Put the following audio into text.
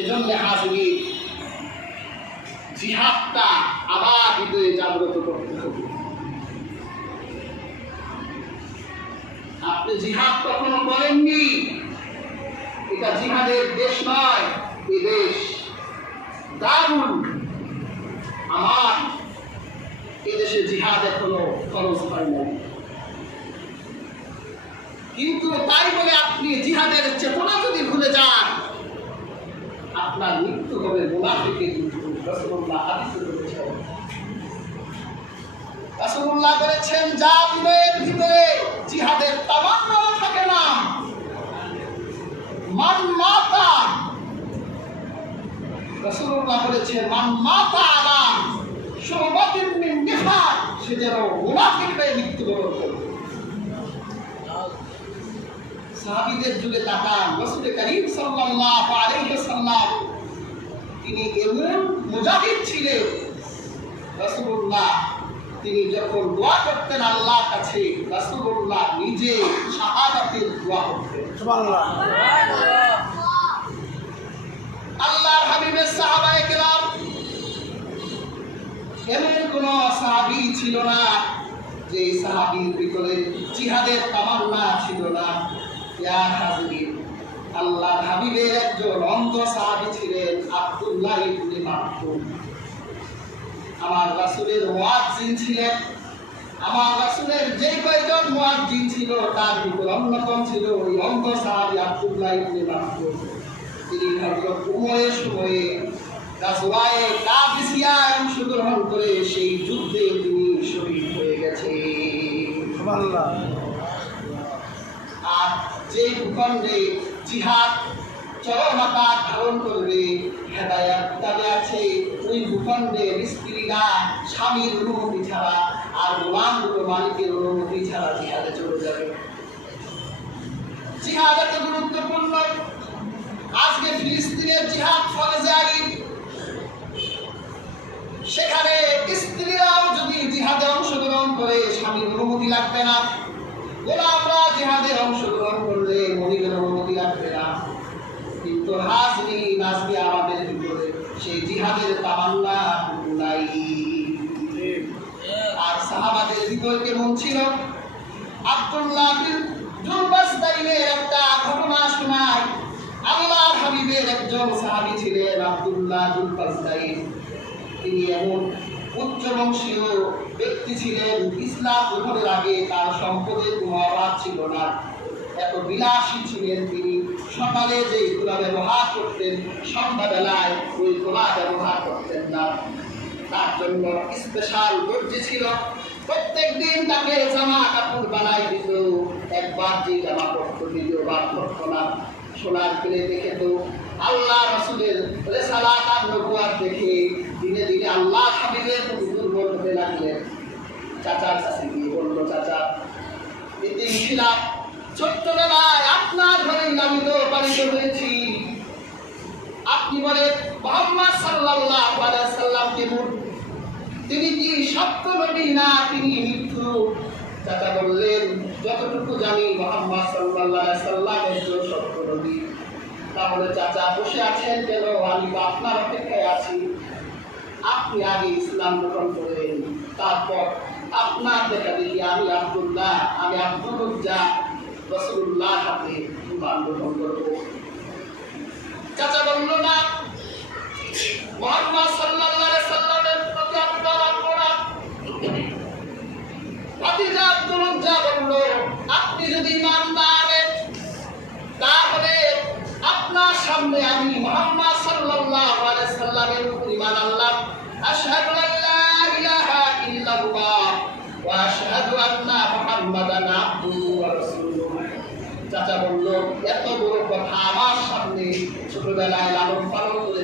সেজন্য হাজির জিহাদটা আবার হৃদয়ে জাগ্রত করতে হবে। আপনি জিহাদ কখনো করেননি, এটা জিহাদের দেশ নয়, এ দেশ দারুণ। আমার এদেশে জিহাদ এখনো খরচ হয় নাই, কিন্তু তাই বলে আপনি জিহাদের চেতনা যদি ভুলে যান, আপনার মৃত্যু হবে মুনাফিকের মৃত্যু। রাসূলুল্লাহ হাদিসে বলেছেন, রাসূলুল্লাহ বলেছেন, যা দিনের ভিতরে জিহাদের তামান্না থাকে না, মান মাতা, রাসূলুল্লাহ বলেছেন, মান মাতা আলা শুবাতিন মিন নিফাক, সে যেন মুনাফিক হয়ে মৃত্যুবরণ করবে। সাহাবীদের যুগে তাকান, রাসূল করিম সাল্লাল্লাহু আলাইহি ওয়াসাল্লাম তিনি এমন মুজাহিদ ছিলেন। রাসূলুল্লাহ তিনি যখন দোয়া করতেন আল্লাহর কাছে, রাসূলুল্লাহ নিজে শাহাদাতের দোয়া করতেন। সুবহানাল্লাহ। আল্লাহর হাবিবের সাহাবায়ে কেরাম এমন কোন সাহাবী ছিল না যে সাহাবীর ভিতরে জিহাদের তামান্না ছিল না। ইয়া হাজিরিন, আল্লাহর হাবিবের একজন অন্ধ সাহাবী ছিলেন আব্দুল্লাহ ইবনে মাকতুম। আমার রাসূলের মুয়াজ্জিন ছিলেন। আমার রাসূলের যে কয়জন মুয়াজ্জিন ছিল তার ভিতরে অন্যতম ছিল ওই অন্ধ সাহাবী আব্দুল্লাহ ইবনে মাকতুম। তিনি হযরত উমরের সময়ে গাজওয়ায়ে কাদিসিয়ায় অংশগ্রহণ করে সেই যুদ্ধে তিনি শহীদ হয়ে গেছেন। সুবহানাল্লাহ। আর যে ভূখণ্ডে জিহাদ চরমতা ধারণ করবে, হেদায়াত তবে আছে, ওই ভূখণ্ডের স্ত্রীরা স্বামীর অনুমতি ছাড়া আর গোলামগুলো মালিকের অনুমতি ছাড়া জিহাদে চলে যাবে। জিহাদ এত গুরুত্বপূর্ণ। আজকে ফিলিস্তিনের জিহাদ ফরজে আইন, সেখানে স্ত্রীরাও যদি জিহাদে অংশগ্রহণ করে স্বামীর অনুমতি লাগবে না, গোলামরা জিহাদে অংশগ্রহণ করলে মনিবের অনুমতি লাগবে না। কিন্তু হাজরিন, আজকে আমাদের ভিতরে সেই জিহাদের তামান্না নাই। আর সাহাবাদের ভিতরে কেমন ছিল? আব্দুল্লাহ বিন জুলবাস্তাইনের একটা ঘটনা শোনায়। আল্লাহর হাবিবের একজন সাহাবী ছিলেন আব্দুল্লাহ জুলবাস্তাইন। তিনি এমন উচ্চ বংশীয় ব্যক্তি ছিলেন, ইসলাম গ্রহণের আগে তার সম্পদের কোনো অভাব ছিল না। এত বিলাসী ছিলেন তিনি, সকালে যে তুলা ব্যবহার করতেন সন্ধ্যাবেলায় ওই তুলা ব্যবহার করতেন না। তার জন্য স্পেশাল দর্জি ছিল, প্রত্যেক দিন তাকে জামা কাপড় বানাই দিত। একবার যে জামা পরত দ্বিতীয়বার পরত না। সোনার পেলে দেখে তো আল্লাহ রাসূলের রিসালাত আর নবুয়ত দেখে দিনে দিনে আল্লাহ হাবিবের প্রতি দুর্বল হতে লাগলেন। চাচার কাছে গিয়ে বলল, চাচা, এতে ছিলাম ছোট্টবেলায় আপনার ঘরেই লালিত পালিত হয়েছি। আপনি বলেন মুহাম্মদ সাল্লাল্লাহু আলাইহি ওয়াসাল্লাম কেমন? তিনি কি সত্য নবী না তিনি মিথ্যু? চাচা বললেন, যতটুকু জানি মুহাম্মদ সাল্লাল্লাহু আলাইহি ওয়াসাল্লাম একজন সত্য নবী। তাহলে চাচা বসে আছেন কেন? আমি তো আপনার অপেক্ষায় আছি। আপনি আগে ইসলাম গ্রহণ করেন, তারপর আপনার দেখা দেখি আমি আব্দুল্লাহ, আমি আব্দুল্লাহ রাসূলুল্লাহ হাতে ঈমান গ্রহণ করব। চাচা বলল, না, মুহাম্মদ সাল্লাল্লাহু আলাইহি ওয়াসাল্লামের প্রতি আপনার অপরাধ। ভাতিজা আব্দুল্লাহ বলল, আপনি যদি ঈমান না আনেন তাহলে আপনার সামনে আমি মুহাম্মদ সাল্লাল্লাহু আলাইহি ওয়াসাল্লামের উপর ঈমান আনলাম। আশহাদু আল্লা ইলাহা ইল্লাল্লাহ ওয়া আশহাদু আন্না মুহাম্মাদান আবদুহু ওয়া রাসূলুহু। চাচা বলল, এত বড় কথা আমার সামনে ছোটবেলায় লালন পালন করে